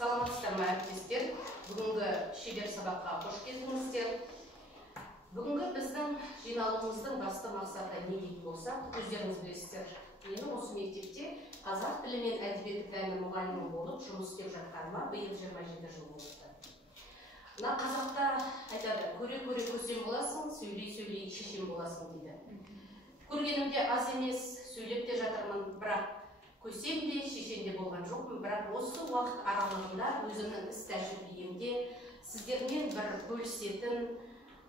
Саламатсыздар ма әріптестер? Бүгінгі шебер сабаққа қош келдіңіздер. Бүгінгі біздің жиналуымыздың басты мақсаты не дейтін болса, өздеріңіз білесіздер. Мен осы мектепте қазақ тілі мен әдебиеті пәні мұғалімі болып жұмыс істеп жатқаныма биыл 27 жыл болды. Мына қазақта айтады, көре-көре көсем боласың, сөйлей-сөйлей шешен боласың дейді. Көргенімде аз емес, сөйлеп те жатырмын, бірақ көсем де, шешен де болған жоқпын, бірақ осы уақыт аралығында өзімнің іс тәжірибемде сіздермен бір бөлісетін,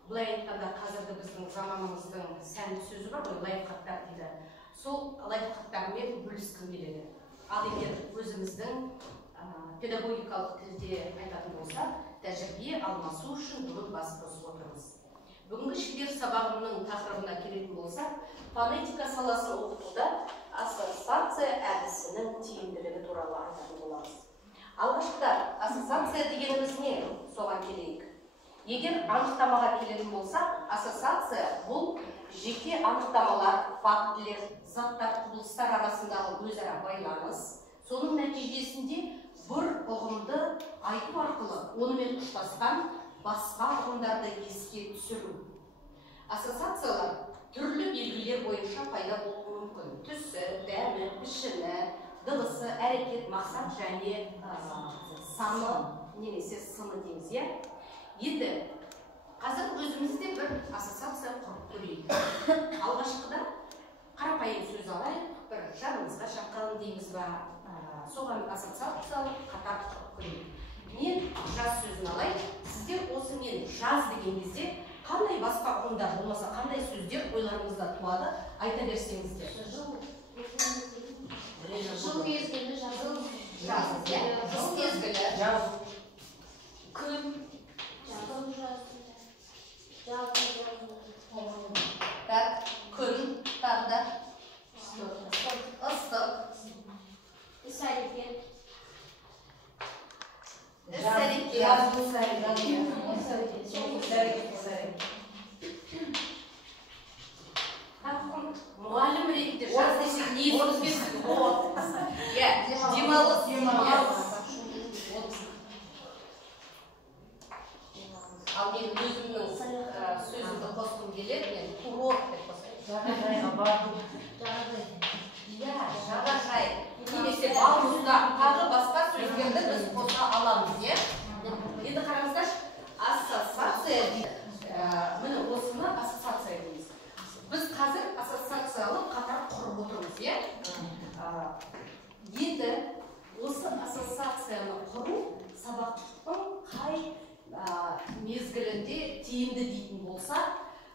былай айтқанда қазіргі біздің заманымыздың сәнді сөзі бар ғой, лайфхактар дейді. Сол лайфхактармен бөліскім келеді. Ал егер өзіміздің педагогикалық тілде айтатын болса, тәжірибе алмасу үшін бүгін бас қосып отырмыз. Бүгінгі шебер сабағымның тақырыбына келетін болсақ, фонетика саласын оқытуда ассоциация әдісінің тиімділігі туралы айтатын боламыз. Алғашқыда ассоциация дегеніміз не? Соған келейік. Егер анықтамаға келетін болсақ, ассоциация бұл жеке анықтамалар, фактілер, заттар, құбылыстар арасындағы өзара байланыс. Соның нәтижесінде бір ұғымды айту арқылы онымен ұштасқан басқа ұғымдарды еске түсіру. Ассоциациялар түрлі белгілер бойынша пайда болуы мүмкін. Түсі, дәмі, пішіні, дыбысы, әрекет, мақсат және саны немесе сыны дейміз. Енді қазір өзімізде бір ассоциация құрып көрейік. Алғашқыда қарапайым сөз алайық, бір жанымызға шаққан дейміз ба, соған ассоциациялық қатар құрып көрейік. Мен жаз сөзін алайын, сіздер осы мен жаз деген кезде қандай басқа ұғымдар болмаса, қандай сөздер ойларыңызда туады, айта берсеңіздер. Жыл мезгілі, жаз, жыл мезгілі, күн, күн, тағда, ыстық, іс-әрекет, мұғалім ретінде жаз десек не түсінбесін? Демалыс. Ал мен өзімнің сөзімді қосқым келеді, мен курорт деп қосайын. Жағажай. Немесе балмұзда тағы басқа сөздерді біз қоса аламыз. Енді қараңыздар, ассоциация дейді. Міне осыны ассоциация дейміз. Біз қазір ассоциациялық қатар құрып отырмыз. Енді осы ассоциацияны құру сабақтың қай мезгілінде тиімді дейтін болса,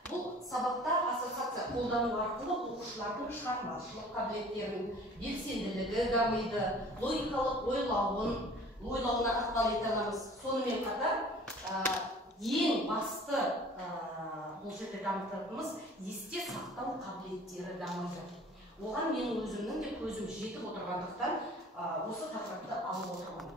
бұл сабақта ассоциация қолдану арқылы оқушылардың шығармашылық қабілеттерін, белсенділігі дамиды, логикалық ойлауына ықпал ете аламыз. Сонымен қатар ең басты бұл жерде дамытатынымыз есте сақтау қабілеттері дамиды. Оған менің өзімнің де көзім жетіп отырғандықтан осы тақырыпты алып отырмын.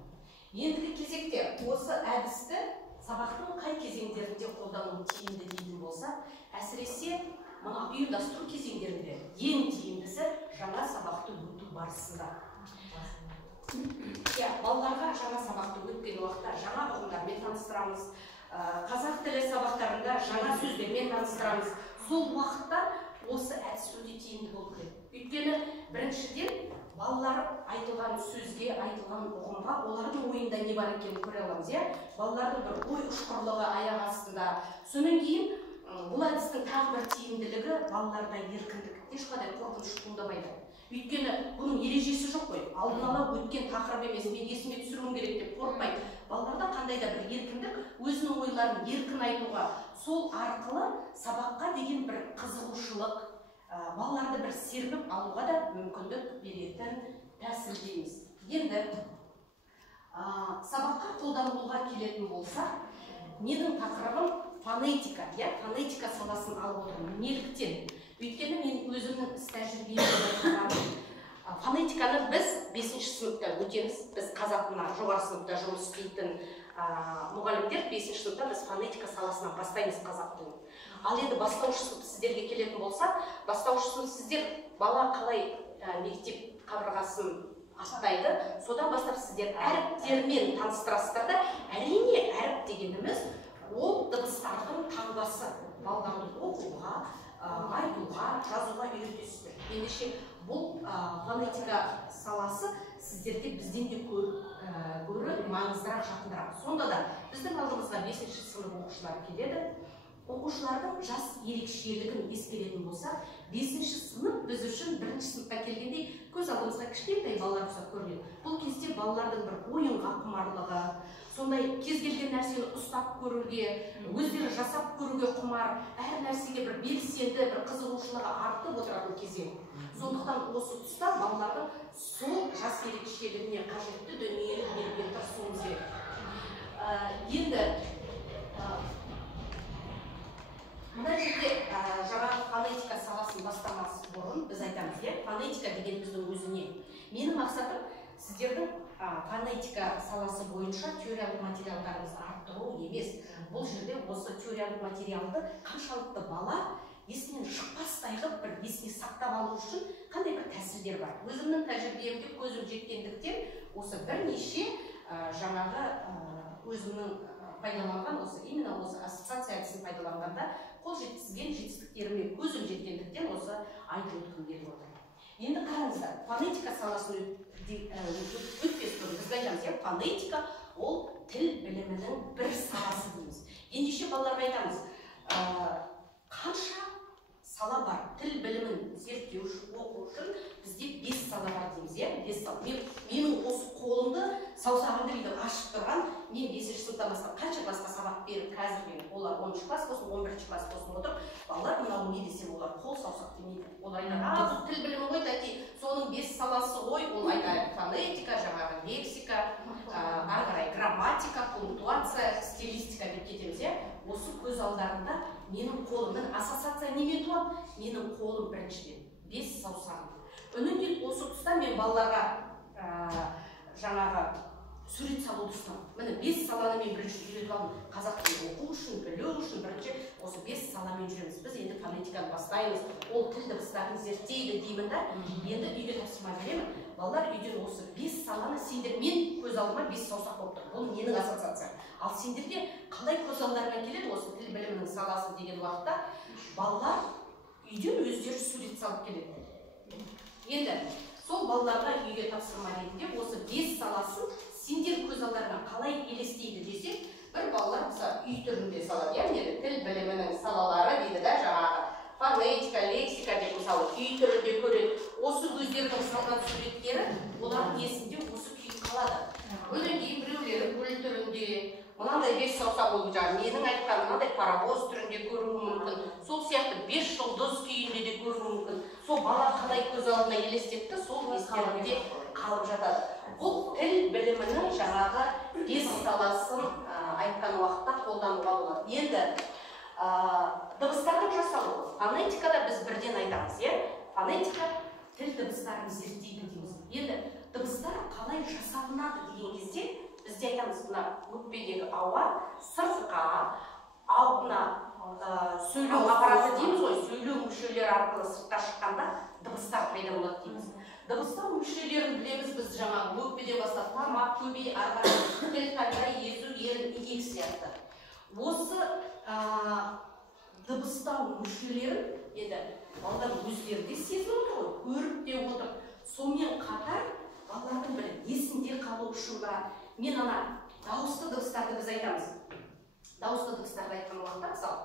Ендігі кезекте осы әдісті сабақтың қай кезеңдерінде қолдану тиімді дейтін болса, әсіресе мына ұйымдастыру кезеңдерінде ең тиімдісі жаңа сабақты өту барысында. Балаларға жаңа сабақты өткен уақытта жаңа ұғымдармен таныстырамыз, қазақ тілі сабақтарында жаңа сөздермен таныстырамыз. Сол уақытта осы әдіс өте тиімді болып келеді. Өйткені біріншіден балалар айтылған сөзге, айтылған ұғымға олардың ойында не бар екенін көре аламыз. Балалардың бір ой ұшқырлығы аяқ астында. Сонан кейін бұл әдістің тағы бір тиімділігі балаларда еркіндік, ешқандай қорқыныш туындамайды. Өйткені бұның ережесі жоқ қой. Алдын ала өткен тақырып емес, мен есіме түсіруім керек деп қорықпайды. Балаларда қандай да бір еркіндік, өзінің ойларын еркін айтуға, сол арқылы сабаққа деген бір қызығушылық, балаларды бір серпіп алуға да мүмкіндік беретін тәсіл дейміз. Енді сабаққа қолдануға келетін болса, менің тақырыбым фонетика, фонетика саласын алып отырмын. Неліктен? Өйткені мен өзімнің іс тәжірибемді фонетиканы біз 5-ші сыныпта өтеміз. Біз қазағына жоғары сыныпта жұмыс істейтін мұғалімдер 5-ші сыныпта біз фонетика саласынан бастаймыз қазақ тілін. Ал енді бастауыш сынып сіздерге келетін болса, бастауыш сынып сіздер бала қалай мектеп қабырғасын аттайды. Содан бастап сіздер әріптермен таныстырасыздар да, әрине әріп дегеніміз ол дыбыстардың таңбасы. Балаларды оқуға, айтуға, жазуға үйретесіздер. Ендеше бұл фонетика саласы сіздерге бізден де көрі маңыздырақ, жақындырақ. Сонда да біздің алдымызға 5-ші сынып оқушылары келеді. Оқушылардың жас ерекшелігін ескеретін болсақ, 5-ші сынып біз үшін 1-ші сыныпқа келгенде көз алдымызға кішкентай балалар ұқсап көрінеді. Бұл кезде балалардың бір ойынға құмарлығы, сондай кез келген нәрсені ұстап көруге, өздері жасап көруге құмар, әр нәрсеге бір белсенді, бір қызығушылығы артып отыратын кезең. Сондықтан осы тұста балалардың сол жас ерекшелігіне қажетті дүниені беруге тырысуымыз керек. Енді мына жерде жаңағы фонетика саласын бастамас бұрын біз айтамыз, фонетика дегеніміздің өзіне. Менің мақсатым сіздердің фонетика саласы бойынша теориялық материалдарыңызды арттыру емес. Бұл жерде осы теориялық материалды қаншалықты бала есінен шықпастай қылып бір есіне сақтап алу үшін қандай бір тәсілдер бар. Өзімнің тәжірибемде көзім жеткендіктен осы бірнеше жаңағы өзімнің пайдаланған именно осы ассоциация әдісін пайдаланғанда қол жеткізген жетістіктеріме көзім жеткендіктен осы айтып өткім келіп отыр. Енді қараңыздар, фонетика саласын өтпес бұрын біз айтамыз, фонетика ол тіл білімінің бір саласы дейміз. Ендеше балаларға айтамыз, қанша сала бар, тіл білімін зерттеу үшін, оқу үшін бізде 5 сала бар дейміз, 5 сала. Менің осы қолымды, саусағымды бүйтіп ашып тұрған, мен 5-ші сыныптан бастап қанша классқа сабақ беріп, қазіргі олар 10-ші класс болсын, 11-ші класс болсын отырып, балалар мынау не десем, олар қол саусақ демейді. Олар айтады, бұл тіл білімі ғой, тәте, соның 5 саласы ғой, ол айтады фонетика, жаңағы лексика, ары қарай грамматика, пунктуация, стилистика деп кетеміз, осы көз алдарында менің қолымның ассоциация немен туады? Менің қолым біріншіден 5 саусағым. Үнінден осы тұста мен балаларға жаңағы сурет салуды ұсынамын. Міне 5 саланы мен бірінші үйретіп алдым. Қазақ тілін оқу үшін, білу үшін бірінші осы 5 саламен жүреміз. Біз енді фонетиканы бастаймыз. Ол тіл дыбыстарын зерттейді деймін да. Енді үйге тапсырма беремін. Балалар үйден осы 5 саланы сендер, мен көз алдыма 5 саусақ болып тұр. Бұл менің ассоциациям. Ал сендерге қалай көз алдарына келеді осы тіл білімінің саласы деген уақытта балалар үйден өздері сурет салып келеді. Енді сол балаларға үйге тапсырма ретінде осы 5 саласын сендер көз алдарына қалай елестейді десек, бір балалар мысалы үй түрінде салады, тіл білімінің салалары дейді да, жаңағы фонетика, лексика деп мысалы үй түрінде көреді. Осы өздерінің салған суреттері олардың есінде осы күй қалады. Одан кейін біреулері гүл түрінде, мынандай 5 саусақ болып жатыр. Менің айтқан мынандай паровоз түрінде көруі мүмкін. Сол сияқты 5 жұлдыз күйінде де көруі мүмкін. Сол бала қалай көз алдына елестетті, сол естерінде қалып жатады. Бұл тіл білімінің жаңағы 5 саласын айтқан уақытта қолдануға болады. Енді дыбыстардың жасалуы. Фонетикада біз бірден айтамыз, фонетика тіл дыбыстарын зерттейді дейміз. Енді дыбыстар қалай жасалынады деген кезде бізде айтамыз, мына өкпедегі ауа сыртқа, алдына сөйлеу аппараты дейміз ғой, сөйлеу мүшелері арқылы сыртқа шыққанда дыбыстар пайда болады дейміз. Дыбыстар мүшелерін білеміз біз жаңағы өкпеден бастап тамақ, төбе, арғы, тіл, таңдай, езу, ерін, иек сияқты. Осы дыбыстау мүшелерін енді балалар өздері де сезіп отыр ғой, көріп те отыр. Сонымен қатар балалардың бір есінде қалу үшін ба, мен ана дауысты дыбыстарды біз айтамыз. Дауысты дыбыстарды айтқан уақытта, мысалы,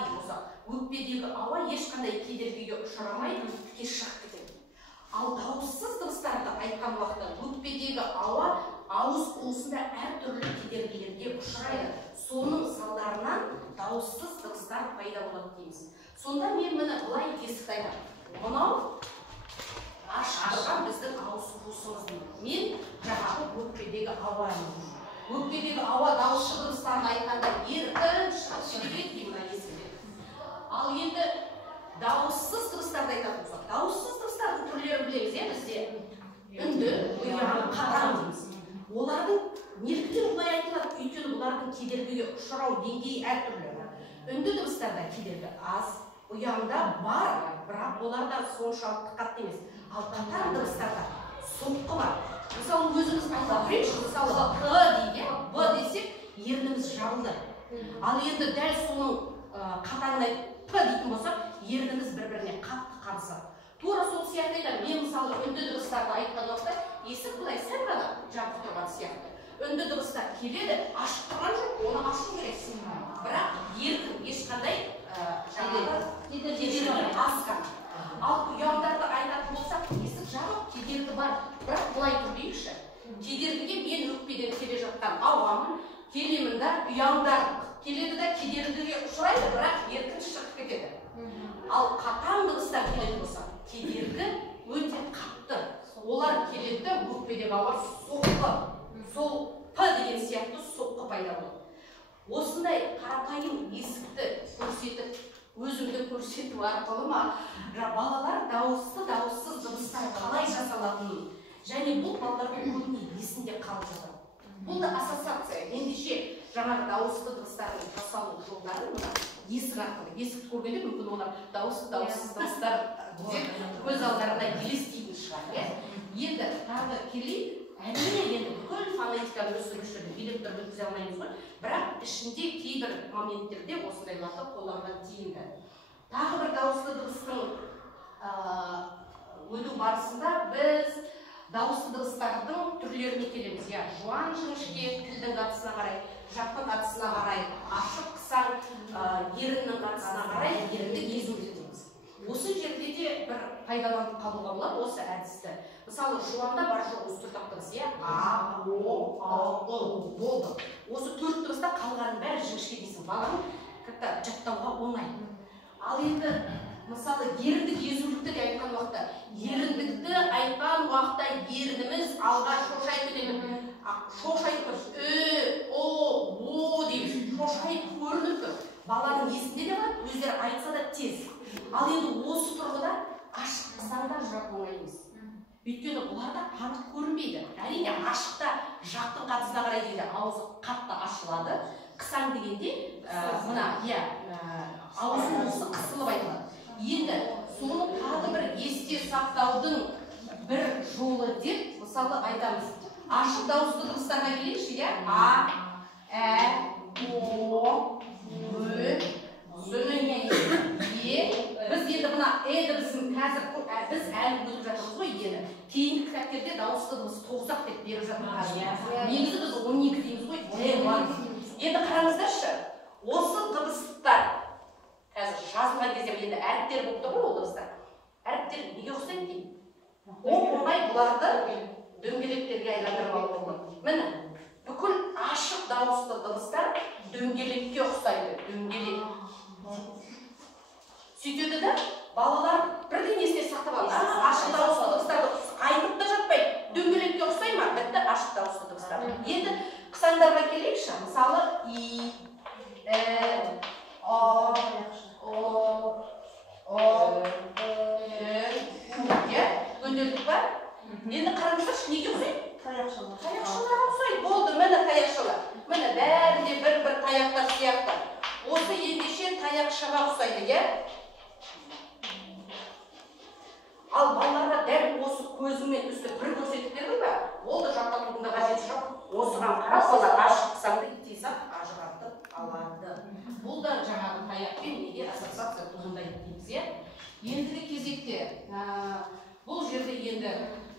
дейді болса, өкпедегі ауа ешқандай кедергіге ұшырамай, тіке шығып кетеді. Ал дауыссыз дыбыстарды айтқан уақытта өкпедегі ауа ауыз қуысында әртүрлі кедергілерге ұшырайды. Соның салдарынан дауыссыз дыбыстар пайда болады дейміз. Сонда мен мені былай есікті айтамын. Мынау ашқан біздің ауыз қуысымыз дейді. Мен жаңағы өкпедегі ауаны. Өкпедегі ауа дауысшы дыбыстарын айтқанда еркін шығып сөйлейді деймін есікте. Ал енді дауыссыз дыбыстарды айтатын болсақ, дауыссыз дыбыстардың түрлерін білеміз, бізде үнді, ұяң, қатаң дейміз. Олардың неліктен бұлай айтылады? Өйткені бұлардың кедергіге ұшырау деңгейі әртүрлі. Үнді дыбыстарда кедергі аз, ұяңда бар, бірақ оларда соншалықты қатты емес. Ал қатаң дыбыстарда соққы бар. Мысалы өзіміз айта көрейікші, мысалы Б дейді, Б десек ерніміз жабылды. Ал енді дәл соның қатарына П дейтін болсақ, ерніміз бір-біріне қатты қабысады. Тура сол сияқты да мен мысалы үнді дыбыстарды айтқан уақытта есік былай сәл ғана жабық тұрған сияқты. Үнді дыбыстар келеді, ашық тұрған жоқ, оны ашу керек. Бірақ еркін ешқандай кедергі асқан. Ал ұяңдарды айтатын болсақ, есік жабық, кедергі бар. Бірақ былай көрейікші. Кедергіге мен өкпеден келе жатқан ауамын, келемін да, ұяңдар келеді да кедергіге ұшырайды, бірақ еркін шығып кетеді. Ал қатаң дыбыстар келетін болса, кедергі өте қатты. Олар келеді де өкпеде бауыр соққы. Сол П деген сияқты соққы пайда болады. Осындай қарапайым есікті көрсетіп, өзімді көрсету арқылы ма, балалар дауысты, дауыссыз дыбыстар қалай жасалатынын, және бұл балалардың көбіне есінде қалып жатыр. Бұл да ассоциация. Ендеше жаңағы дауысты дыбыстардың жасалу жолдарын мына есік арқылы. Есікті көргенде мүмкін олар дауысты, дауыссыз дыбыстар көз алдарына елестейтін шығар. Енді тағы келейік. Әрине енді бүкіл фонетиканы өсірушілерді билеп тұрып өткізе алмаймыз ғой, бірақ ішінде кейбір моменттерде осындайларды қолданған тиімді. Тағы бір дауысты дыбыстың өту барысында біз дауысты дыбыстардың түрлеріне келеміз. Жуан жіңішке тілдің қатысына қарай, жақын қатысына қарай, ашық қысаң еріннің қатысына қарай ерінді езулетеміз. Осы жерде де бір пайдаланып қалуға болады осы әдісті. Мысалы, жуанда бар жоқ осы төрт дыбыс, А, О, А, О болды. Осы төрт дыбыста қалғанын бәрі жіңішке дейсің. Баланы жаттауға оңай. Ал енді, мысалы, еріндік езулікті де айтқан уақытта, еріндікті айтқан уақытта ерініміз алға шошайып кетеді. Шошайып тұр. О дейміз. Шошайып көрініп тұр. Баланың есінде де бар, өздері айтса да тез. Ал енді осы тұрғыда ашық қысаңда жұрап оңай емес. Өйткені бұларда анық көрінбейді. Әрине ашықта жақтың қатысына қарай дейді, аузы қатты ашылады. Қысаң дегенде, мына, аузын осы қысылып айтылады. Енді соны тағы бір есте сақтаудың бір жолы деп, мысалы айтамыз. Ашық дауысты дыбыстарға келейікші, А, Ә, О, Ö, біз енді мына дыбысын қазір біз әлі өтіп жатырмыз ғой ені. Кейінгі кітаптерде дауысты дыбыс 9-ақ деп беріп жатырмыз. Негізі біз 12 дейміз ғой. Енді қараңыздаршы, осы дыбыстар қазір жазылған кезде енді әріптер болып тұр ғой ол дыбыстар. Әріптер неге ұқсайды деймін? Оп-оңай бұларды дөңгелектерге айландырып алуға болады. Міне, бүкіл ашық дауысты дыбыстар дөңгелекке ұқсайды. Дөңгелек. Сөйтеді да, балалар бірден есте сақтап алды. Ашық дауысты дыбыстарды айтып та жатпайды. Дөңгелекке ұқсай ма? Бітті ашық дауысты дыбыстар. Енді қысаңдарға келейікші. Мысалы, И, Ә, О, О, О, Өнделдік бар. Енді қараңыздаршы, неге ұқсайды? Таяқшаларға ұқсайды. Болды, міне таяқшалар. Міне бәрінде бір-бір таяқтар сияқты. Осы ендеше таяқшаға ұқсайды, Ал балаларға дәл осы көзіңмен үсті бір көрсетіп бердің ба? Ол да жаттатудың да қажеті жоқ. Осыған қарап, балалар ашық қысаңды тезақ ажыратып алады. Бұл да жаңағы таяқпен неге ассоциация туындайды дейміз. Ендігі кезекте бұл жерде енді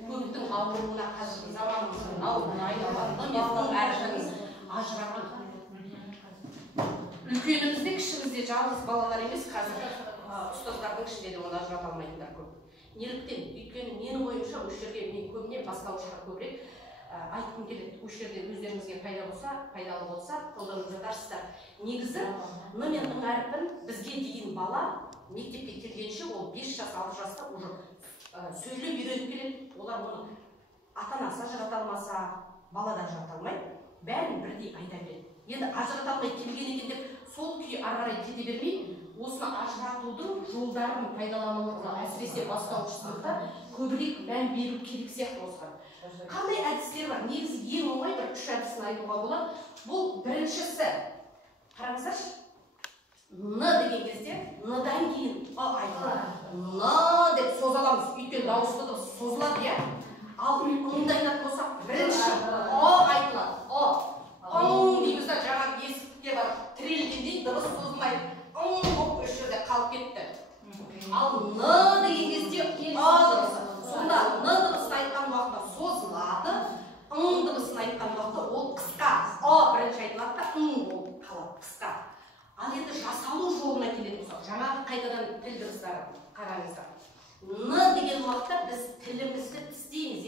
көптің ауруына қазіргі заманымыздың ауруына айналған номердің әрбірін ажыраған. Үлкенімізде, кішімізде жалғыз балалар емес, қазір ұстаздардың ішінде де оны ажырата алмайтындар көп. Неліктен? Өйткені менің ойымша осы жерде мен көбіне бастаушыға көбірек айтқым келеді. Осы жерде өздеріңізге пайдалы болса, қолданып жатарсыздар. Негізі номердің әрпін бізге дейін бала мектепке келгенше ол 5 жас, 6 жаста уже сөйлеп үйреніп келеді. Олар оны ата-анасы ажырата алмаса, бала да ажырата алмайды. Бәрін бірдей айта береді. Енді ажырата алмай келген екен деп сол күйі ары қарай кете бермей, осыны ажыратудың жолдарын пайдалануға, әсіресе бастаушысында көбірек мән беру керек сияқты осыған. Қандай әдістер бар? Негізі ең оңай бір 3 әдісін айтуға болады. Бұл біріншісі. Қараңыздаршы. Н деген кезде Н-дан кейін айтылады. Н деп созаламыз. Өйткені дауысты да созылады, Ал ыңды айтатын болсақ, бірінші айтылады. Дейміз да жаңағы есікке барып тірелгендей дыбыс созылмай болып осы жерде қалып кетті. Ал деген кезде дыбысы. Сонда дыбысын айтқан уақытта созылады, дыбысын айтқан уақытта ол қысқа. Бірінші айтылады да болып қалады қысқа. Ал енді жасалу жолына келетін болсақ, жаңағы қайтадан тіл дыбыстары қараңыздар. Деген уақытта біз тілімізді тістейміз,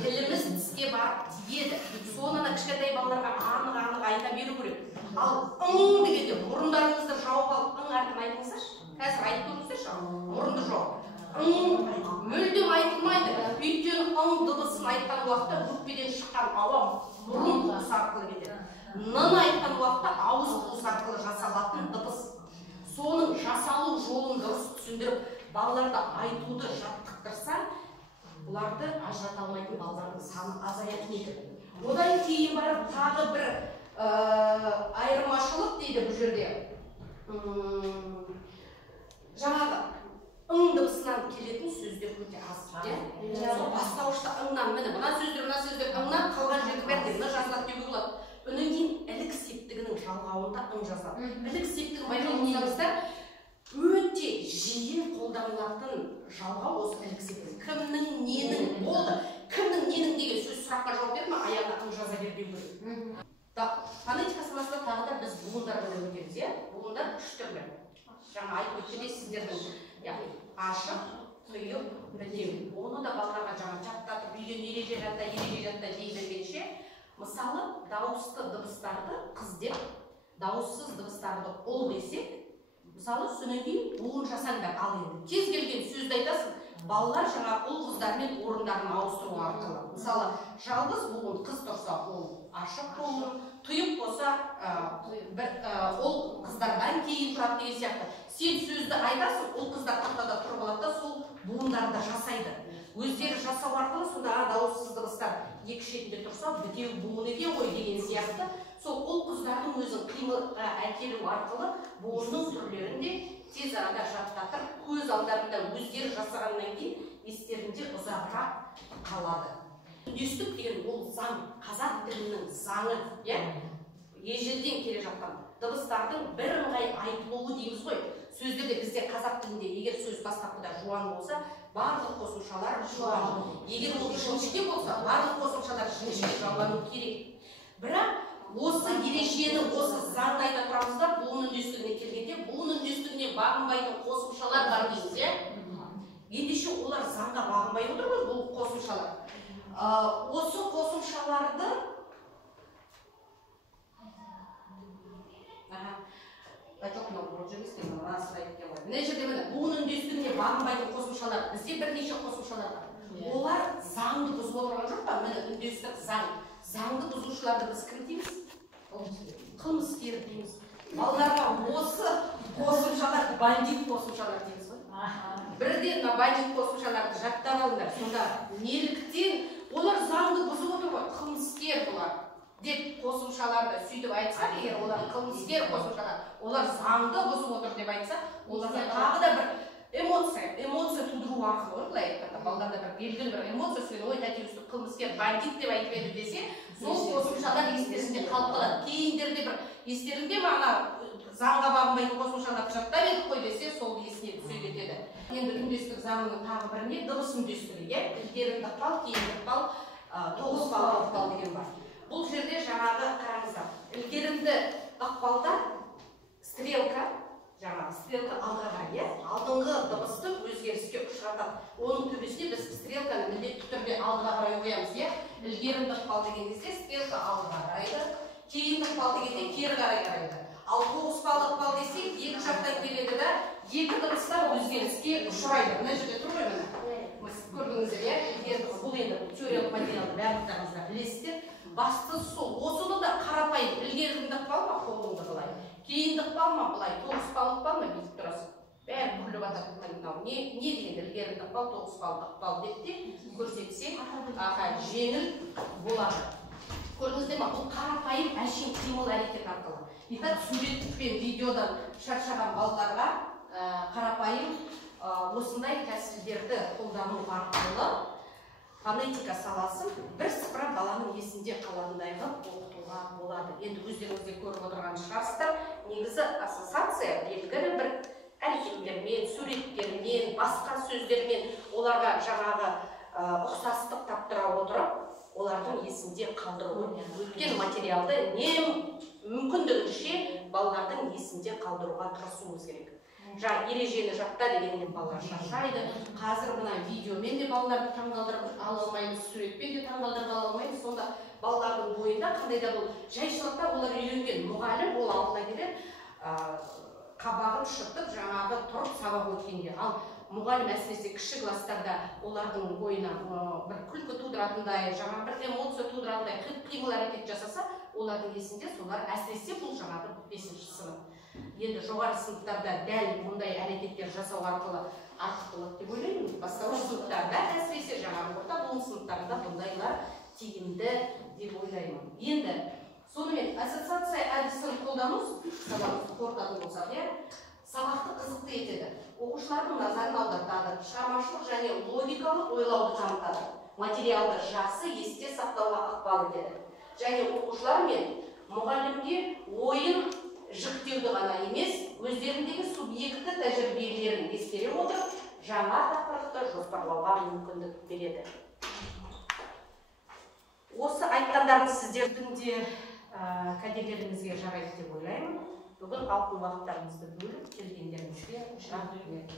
тіліміз тіске барып тиеді. Соны кішкентай балаларға анық айта беру керек. Ал дегенде мұрындарыңызды жауып алып артын айтыңыздаршы. Қазір айтып көріңіздерші, мұрынды жауып. Мүлдем айтылмайды. Өйткені дыбысын айтқан уақытта өкпеден шыққан ауа мұрын қуысы арқылы кетеді. Айтқан уақытта ауыз қуысы арқылы жасалатын дыбыс. Соның жасалу жолын дұрыс түсіндіріп, балаларды айтуды жаттықтырса, бұларды ажырата алмайтын балалардың саны азаятын еді. Одан кейін барып тағы бір айырмашылық дейді бұл жерде. Жаңағы дыбысынан келетін сөздер өте аз. Бастауышта мына сөздер ыңнан қалған жерді бәрі жазылады деуге болады. Өнен кейін ілік септігінің жалғауында жазылады. Ілік септігін байқаңыздар, өте жиі қолданылатын жалғау осы ілік септігі. Кімнің ненің болды? Кімнің ненің деген сөз сұраққа жауап берді ма, аяғына жаза бермеу керек. Фонетика саласында тағы да біз буындармен өтеміз. Буындар үш түрлі. Жаңа айтып өткендей сіздердің ашық, тұйық, бітеу. Оны да балаларға жаңа жаттатып, үйден ереже жатта дей бергенше, мысалы, дауысты дыбыстарды қыз деп, дауыссыз дыбыстарды ұл десек, мысалы, сонан кейін буын жасаңдар. Ал енді кез келген сөзді айтасың, балалар жаңа ұл қыздармен орындарын ауыстыру арқылы. Мысалы, жалғыз буын қыз тұрса, ол ашық буын, тұйық болса, ол қыздардан кейін тұрады деген сияқты. Сен сөзді айтасың, ол қыздар тақтада тұрып алады да, сол буындарды жасайды. Өздері жасау арқылы сонда дауыссыз дыбыстар екі шетінде тұрса, бітеу буын екен ғой деген сияқты. Сол ол қыздардың өзін қимылға әкелу арқылы буынның түрлерін де тез арада жаттатып, көз алдарында өздері жасағаннан кейін естерінде ұзағырақ қалады. Үндестік деген ол заң, қазақ тілінің заңы, ежелден келе жатқан дыбыстардың бірыңғай айтылуы дейміз ғой. Сөздерде бізде қазақ тілінде егер сөз бастапқыда жуан болса, барлық қосымшалар жуан. Егер ол жіңішке болса, барлық қосымшалар жіңішке жауану керек. Бірақ осы ережені, осы заңды айта тұрамызда, буын үндестігіне келгенде, буын үндестігіне бағынбайтын қосымшалар бар дейміз. Ендеше олар заңға бағынбай отыр ғой, бұл қосымшалар. Осы қосымшаларды мына жерде буын үндестігіне бағынбайтын қосымшалар, бізде бірнеше қосымшалар бар. Олар заңды бұзып отырған жоқ па? Міне үндестік заң. Заңды бұзушыларды біз кім дейміз? Қылмыскер дейміз. Балаларға осы қосымшалар бандит қосымшалар дейміз ғой. Бірден бандит қосымшаларды жаттап алыңдар. Сонда неліктен олар заңды бұзып отыр ғой? Қылмыскер бұлар деп қосымшаларды сөйтіп айтса, егер олар қылмыскер қосымшалар, олар заңды бұзып отыр деп айтса, оларда тағы да бір эмоция тудыру арқылы, былай айтқанда, балаларда бір белгілі бір эмоция сөйлеп, ой, тәте қылмыскер бандит деп айтып еді десе, сол қосымшалар естерінде қалып қалады. Кейіндерде бір естерінде мағына заңға бағынбайтын қосымшаларды жаттап едік қой десе, сол есіне түсе кетеді. Енді үндестік заңының тағы біріне дыбыс үндестігі, ілгерінді ықпал, кейінгі ықпал, тоғыспалы ықпал деген бар. Бұл жерде жаңағы қараңыздар, ілгерінді ықпалда стрелка, жаңағы стрелка алдыға қарай, алдыңғы дыбысты өзгеріске ұшыратады. Оның төбесіне біз стрелканы міндетті түрде алдыға қарай қоямыз. Ілгерінді ықпал деген кезде стрелка алдыға қарайды, кейінгі ықпал дегенде кері қарай қарайды. Ал тоғыспалы ықпал десек, екі жақтан келеді да, екі дыбыстар өзгеріске ұшырайды. Мына жерде тұр ғой міне. Көрдіңіздер, бұл енді теориялық материалды барлықтарыңызда білесіздер. Басты сол, осыны да қарапайым, ілгерінді ықпал ма, қолыңды былай, кейінді ықпал ма, былай, тоғыспалы ықпал ма, бүйтіп тұрасың. Бәрі күліп атады. Не дегенде ілгерінді ықпал, тоғыспалы ықпал деп те көрсетсек, жеңіл болады. Көрдіңіздер ма, бұл қарапайым әшейін қимыл әрекет арқылы. Итак, сурет пен видеодан шаршаған балаларға қарапайым осындай тәсілдерді қолдану арқылы фонетика саласын бірсыпыра баланың есінде қалатындай қылып оқытуға болады. Енді өздеріңіз де көріп отырған шығарсыздар, негізі ассоциация белгілі бір әрекеттермен, суреттермен, басқа сөздермен оларға жаңағы ұқсастық таптыра отырып, олардың есінде қалдыру. Өткен материалды не мүмкіндігінше балалардың есінде қалдыруға тырысуымыз керек. Жаңа ережені жатта дегеннен балалар шаршайды. Қазір мына видеомен де балаларды таңғалдырып ала алмаймыз, суретпен де таңғалдырып ала алмаймыз. Сонда балалардың бойында қандай да бұл жайшылықта олар үйренген. Мұғалім ол алдына келе қабағын шытып жаңағы тұрып сабақ өткенде. Ал мұғалім әсіресе кіші кластарда олардың бойына бір күлкі тудыратындай, жаңа бір эмоция тудыратындай қимыл әрекет жасаса, олардың есінде солар әсіресе бұл жаңағы 5-ші сынып. Енді жоғары сыныптарда дәл мұндай әрекеттер жасау арқылы артық болады деп ойлаймын. Бастауыш сыныптарда, әсіресе жаңағы орта буын сыныптарында бұндайлар тиімді деп ойлаймын. Енді сонымен ассоциация әдісін қолдану сабақты қорытатын болсақ, сабақты қызықты етеді. Оқушылардың назарын аудартады, шығармашылық және логикалық ойлауды дамытады, материалды жақсы есте сақтауға ықпал етеді. Және оқушылар мен мұғалімге ойын жүктеуді ғана емес, өздеріндегі субъекті тәжірибелерін ескере отырып, жаңа тақырыпты жоспарлауға мүмкіндік береді. Осы айтқандарым сіздердің де кәделеріңізге жарайды деп ойлаймын. Бүгін алтын уақыттарыңызды бөліп келгендеріңізге рахмет.